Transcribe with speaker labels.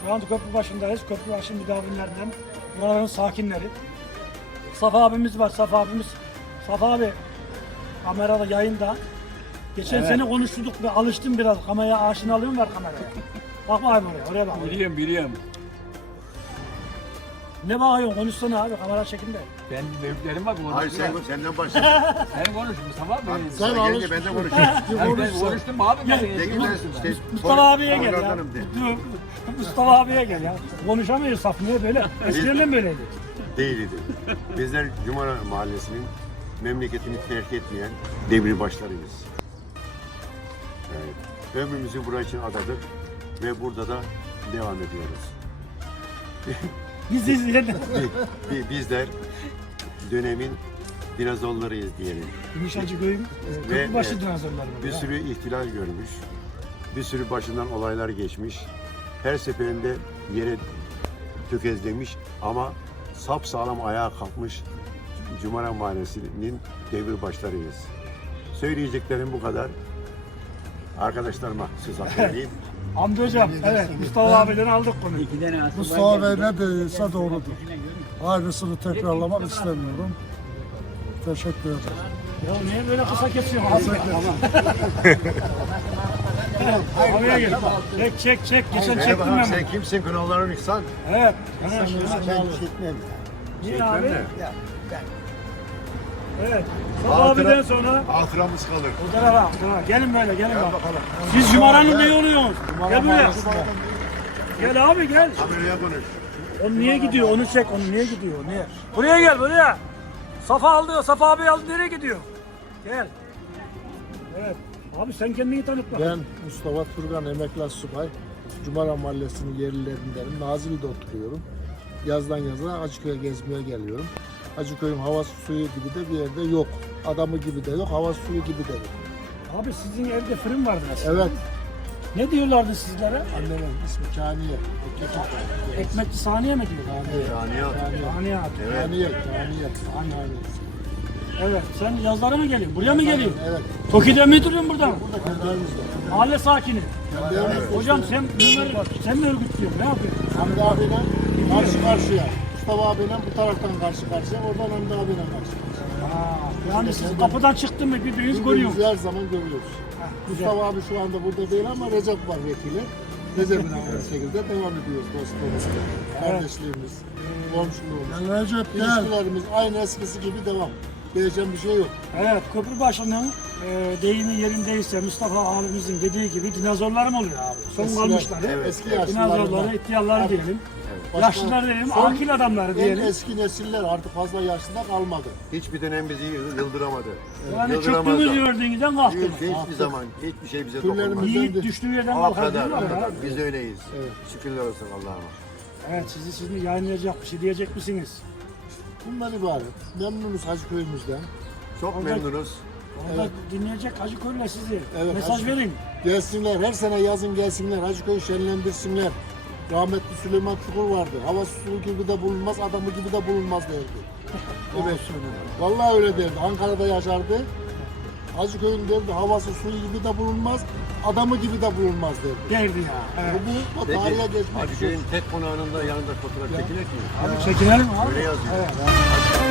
Speaker 1: Şu anda köprü başındayız. Köprü başı müdavimlerinden. Buranın sakinleri. Safa abimiz var. Safa abimiz. Safa abi kamerada yayında. Geçen sene konuştuk ve alıştım biraz. Kameraya aşinalığım var kameraya. Bak bakayım oraya bak.
Speaker 2: Biliyorum.
Speaker 1: Ne bakıyorsun? Konuşsana abi. Kamera çekimde.
Speaker 2: Ben mevkilerim var.
Speaker 3: Hayır senden başla.
Speaker 2: Sen konuş Mustafa abi.
Speaker 3: Sen gelince ben de konuşayım.
Speaker 2: Ben konuştum abi. Ben
Speaker 1: Mustafa abiye gel ya. Mustafa abiye gel ya. Konuşamıyoruz saf. Niye böyle? Eskiden böyleydi.
Speaker 3: Değildi. Bizler Cumara Mahallesi'nin memleketini terk etmeyen demirbaşlarıyız. Evet. Ömrümüzü buraya için adadık ve burada da devam ediyoruz.
Speaker 1: Biz izleyelim.
Speaker 3: Bizler dönemin dinozorlarıyız diyelim.
Speaker 1: Gümüşhacı köyün köprübaşı dinozorları.
Speaker 3: Bir sürü ihtilal görmüş, bir sürü başından olaylar geçmiş. Her seferinde yere tökezlemiş ama sapsağlam ayağa kalkmış Cumara Mahallesi'nin demirbaşlarıyız. Söyleyeceklerim bu kadar. Arkadaşlarıma söz hakkı vereyim.
Speaker 1: Hamdi hocam, evet Mustafa abiden aldık konuyu.
Speaker 4: Mustafa Bey ne dediyse doğrudur. Aynısını tekrarlamak istemiyorum. Teşekkür ederim.
Speaker 1: Ya niye böyle kısa kesiyorsun abi? Oraya gel. Çek. Geçen çektim ben.
Speaker 3: Sen kimsin? Kınavların İhsan.
Speaker 1: Evet.
Speaker 3: Şey
Speaker 1: Niye abi? Evet. Mustafa abiden sonra
Speaker 3: hatıramız kalır.
Speaker 1: o tarafa. Gelin böyle, gelin bakalım. Siz Cumara'nın ne oluyorsunuz? Gel buraya. Gel abi gel.
Speaker 3: Kameraya konuş.
Speaker 1: Onu niye gidiyor? Onu çek. Onu niye gidiyor? Niye? Buraya gel buraya. Safa aldı. Safa abi aldı. Nereye gidiyor? Gel. Evet. Abi sen kendini tanıtma.
Speaker 4: Ben Mustafa Turgan emekli subay. Cumara Mahallesi'nin yerlilerindenim. Nazilli'de oturuyorum. Yazdan yaza Acıköy'e gezmeye geliyorum. Acıköy'ün havası suyu gibi de bir yerde yok. Adamı gibi de yok, havası suyu gibi de yok.
Speaker 1: Abi sizin evde fırın vardı aslında.
Speaker 4: Evet,
Speaker 1: Ne diyorlardı sizlere?
Speaker 4: annemin ismi Kaniye.
Speaker 1: Ekmekçi saniye mi diyor?
Speaker 3: Saniye.
Speaker 1: Saniye abi.
Speaker 4: Kaniye.
Speaker 1: Evet. Sen yazlara mı geliyorsun? Buraya mı geliyorsun?
Speaker 4: Evet,
Speaker 1: Toki'de mi duruyorsun burada mı?
Speaker 4: kendi evimizde.
Speaker 1: Mahalle sakini.
Speaker 4: Kendi evimizde.
Speaker 1: Hocam sen mi örgütlüyorsun? Ne yapıyorsun?
Speaker 4: Hamdi abiyle karşı karşıya. Mustafa abiyle bu taraftan karşı karşıya, oradan Hamdi abiyle karşı karşıya.
Speaker 1: Yani siz kapıdan çıktın mı birbirinizi
Speaker 4: Birbirimizi
Speaker 1: görüyorsunuz.
Speaker 4: her zaman görüyoruz. Mustafa abi şu anda burada değil ama Recep var vekili. Recep'in aynı şekilde devam ediyoruz dostluğumuz, kardeşliğimiz, komşuluğumuz.
Speaker 5: Recep gel.
Speaker 4: İlişkilerimiz aynı eskisi gibi devam. Değişen bir şey yok.
Speaker 1: Evet, köprü başının deyimi yerindeyse Mustafa abimizin dediği gibi dinozorlarım oluyor abi. Son
Speaker 4: Eskiler,
Speaker 1: kalmışları.
Speaker 4: eski
Speaker 1: Dinozorları,
Speaker 4: yaşlılarından.
Speaker 1: ihtiyarları diyelim.
Speaker 4: Başka-
Speaker 1: Yaşlılar diyelim,
Speaker 4: Son-
Speaker 1: akil adamları
Speaker 4: En
Speaker 1: diyelim.
Speaker 4: eski nesiller artık fazla yaşında kalmadı.
Speaker 3: Hiçbir dönem bizi yıldıramadı.
Speaker 1: Yani
Speaker 3: Yıldıramazlar.
Speaker 1: çöktüğümüz gördüğünüzden kalktınız.
Speaker 3: Hiçbir zaman hiçbir şey bize
Speaker 4: Türlerimiz-
Speaker 3: dokunmadı.
Speaker 1: Yiğit düştüğü yerden
Speaker 3: O
Speaker 1: kalkar
Speaker 3: kadar,
Speaker 1: diyorlar
Speaker 3: o
Speaker 1: ya.
Speaker 3: kadar. Biz öyleyiz.
Speaker 4: Evet.
Speaker 3: Şükürler olsun Allah'ıma.
Speaker 1: Evet, sizi yayınlayacak bir şey diyecek misiniz?
Speaker 4: Bundan ibaret. Memnunuz Hacı köyümüzden.
Speaker 3: Çok
Speaker 1: Orada-
Speaker 3: memnunuz.
Speaker 1: Orada dinleyecek Hacı Köylü sizi.
Speaker 4: Evet,
Speaker 1: Mesaj
Speaker 4: Hacı-
Speaker 1: verin.
Speaker 4: Gelsinler, her sene yazın gelsinler, Hacıköy'ü şenlendirsinler. Rahmetli Süleyman Çukur vardı. Hava suyu gibi de bulunmaz, adamı gibi de bulunmaz derdi. Evet. Vallahi öyle derdi. Ankara'da yaşardı. Hacıköy'ün derdi, havası suyu gibi de bulunmaz, adamı gibi de bulunmaz derdi.
Speaker 1: Derdi ya. Evet.
Speaker 4: Bu tarihe geçmiş.
Speaker 3: Hacıköy'ün tek konağının da yanında fotoğraf çekilir mi?
Speaker 1: Abi çekinelim abi.
Speaker 3: Öyle yazıyor.
Speaker 1: Evet.